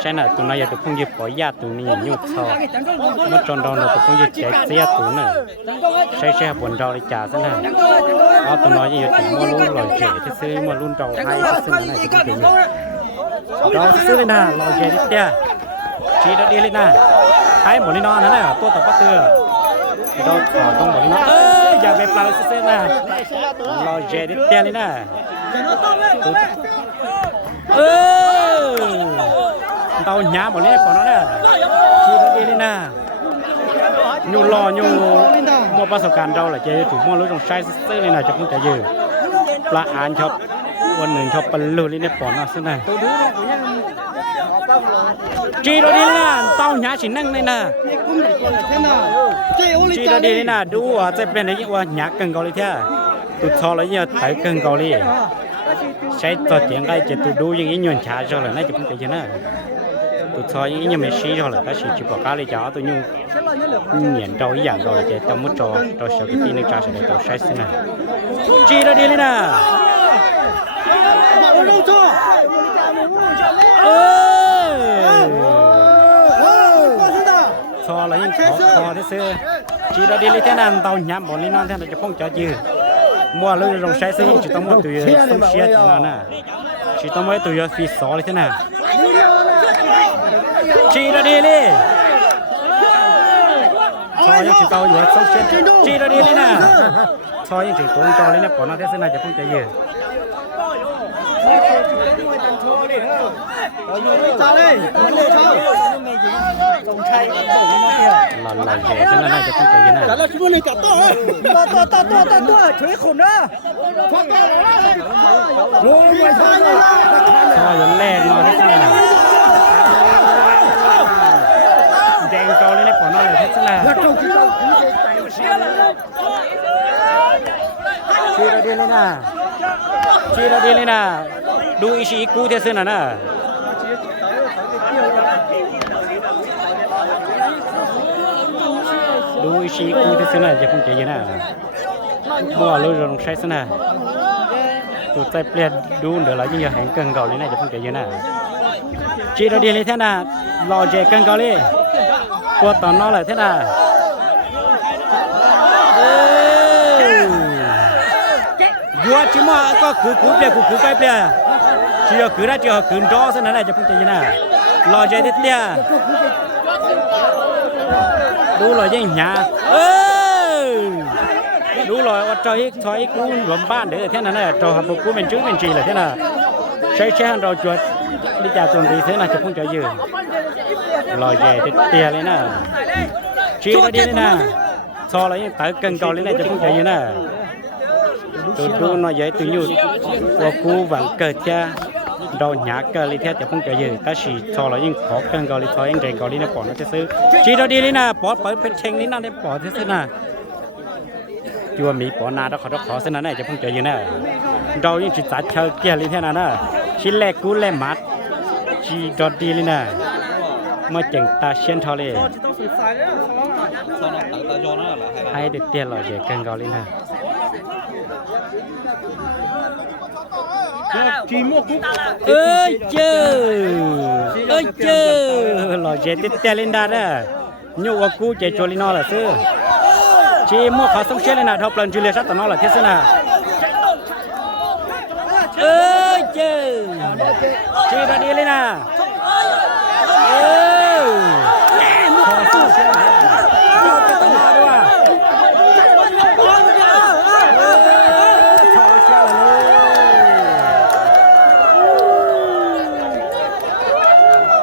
ใช่น่ะตัวนั้นอยากตัวพุ่งยึดปล่อยยาตัวนี้ยุ่งซอเมื่อจนเราตัวพุ่งยึดแจกเสียตัวน่ะใช่บนเราเลยจ่าซะน่ะเอาตัวน้อยยังอยู่ถึงมัวรุ่นลอยเฉยที่ซื้อมัวรุ่นเราให้ซื้อนั่นจะเป็นยังเราซื้อเลยน่ะลอยเฉยนิดเดียวชีดดีเลยน่ะให้หมดเลยนอนนั่นแหละตัวต่อปัตเตอร์เราขอต้องหมดเลยนะอย่าไปปลาซื้อน่ะลอยเฉยนิดเดียวเลยน่ะtao nhá bỏ lên còn nó nè chi nó đi lên nè nhu lo nhu mua bao sầu càn đâu là chơi thủ mua lối trong sai sơ này là cho không trả dư là ăn chọcวันหนึ่งชอบปลือลิ้นในปอนน่ะซึ่งน่ะจีเราดีน่ะเต้าหญ้าชิ้นนั่งเลยน่ะจีเราดีน่ะดูว่าจะเป็นอะไรว่าหญ้าเกินเกาหลีเท่าตุดทอแล้วเนี่ยไถเกินเกาหลีใช้ตัวเตียงได้จะตุดูอย่างนี้หย่อนช้าcho làน่าจะเป็นไปยังน่ะตุดทออย่างนี้ยังไม่ชี้cho là ta chỉ có cáเลยจ้าตัวยูเหนียนเราอย่างเราจะต้องมุดจอเราเสียไปที่นึงจ้าเสียเราใช้ซึ่งน่ะจีเราดีเลยน่ะซออะไรยังขอซอที่ซื้อจีเราดีเลยแค่นั้นเตาหยำบ่อนี่นอนแค่เราจะพ้องจอจื้อมัวเลยลงใช้ซื้อจีต้องมัดตัวส้มเชียจีนั่นน่ะจีต้องมัดตัวฟีซอเลยแค่นั้นจีเราดีเลยซอยังจีเตาอยู่ส้มเชียจีเราดีเลยน่ะซอยังจีตัวจอเลยเนี่ยก่อนหน้าที่ซื้อน่าจะพ้องจอจื้อlà dễ cho nên là cho không phải là chúng mình cả to chuối khủng đó thôi vẫn lên mà thế này đèn trâu lên còn nó là thế này chia ra đi lên nè đu ý chí cú thế này nè đôi xí cú thế nàyจะคงจะยังไงมัวเลยลงใช้ซะนะตัวใจเปลี่ยนดูเดี๋ยวเราจะแห่งเกินเก่าเลยนะจะคงจะยังไงจีเราดีเลยแท้น่ะรอเจเกินเก่าเลยปวดตอนนอนเลยแท้น่ะยัวชิมว่าก็คือเปลี่ยนคือใกล้เปลี่ยนเชื่อคือได้เชื่อคืนรอซะนั่นแหละจะคงจะยังไงรอเจติดเตี้ยดูrồi với nhà đủ rồi ở trời cú luận ban để thế này này trời học của mình trước mình chỉ là thế nào xe hàng rồi chuột đi chào tuần thì thế nào chụp không chờ dư rồi về thì tiền lên nè chỉ nó đi lên nè so lấy tới cân cầu lên này chụp không chờ dư nè từ đu nó vậy từ nhiều của cú vẫn cờ cha đầu nhá cờ li theo chụp không chờ dư ta chỉ so lấy những khó cân cầu li so những rèn cầu li nó bỏ nó sẽ chỉ nó đi lên nè bỏเป็นเชงนี่นั่นได้bỏ thế thế nèชัวมีปอนาเราขอเส้นนั้นจะพุ่งเจออยู่นะเรายังจิตจัดเชิงเกี่ยเลยแค่นั้นนะชิ้นแรกกูแลมัดชีดอดดีเลยนะมาเจ๋งตาเชียนทอเลยให้เด็กเตี้ยหล่อเจ๋งกันกอเลยนะเอ้ยเจอหล่อเจ๋งเตี้ยเล่นได้นะยูว่ากูเจ๋งโจลินอละซื้อชีมัวขอส่งเชียร์เลยนะท็อปลันจูเลียชัตตอนนั้นแหละที่สุดนะเจอชีระดีเลยนะ